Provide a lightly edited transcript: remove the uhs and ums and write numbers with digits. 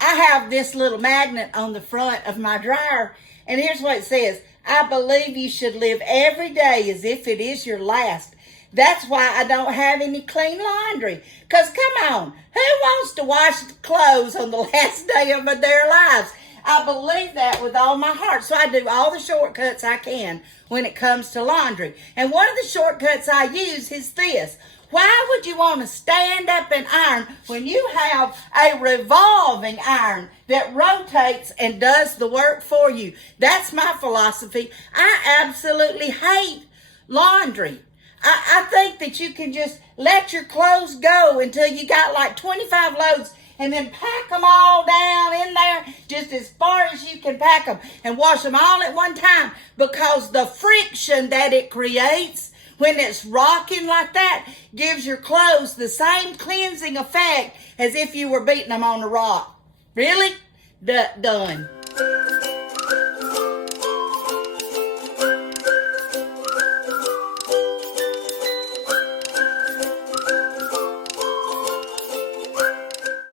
I have this little magnet on the front of my dryer, and here's what it says. I believe you should live every day as if it is your last. That's why I don't have any clean laundry. Because come on, who wants to wash clothes on the last day of their lives? I believe that with all my heart. So I do all the shortcuts I can when it comes to laundry. And one of the shortcuts I use is this. Why would you want to stand up and iron when you have a revolving iron that rotates and does the work for you? That's my philosophy. I absolutely hate laundry. I think that you can just let your clothes go until you got like 25 loads and then pack them all down in there just as far as you can pack them and wash them all at one time, because the friction that it creates when it's rocking like that gives your clothes the same cleansing effect as if you were beating them on a rock. Really? Done.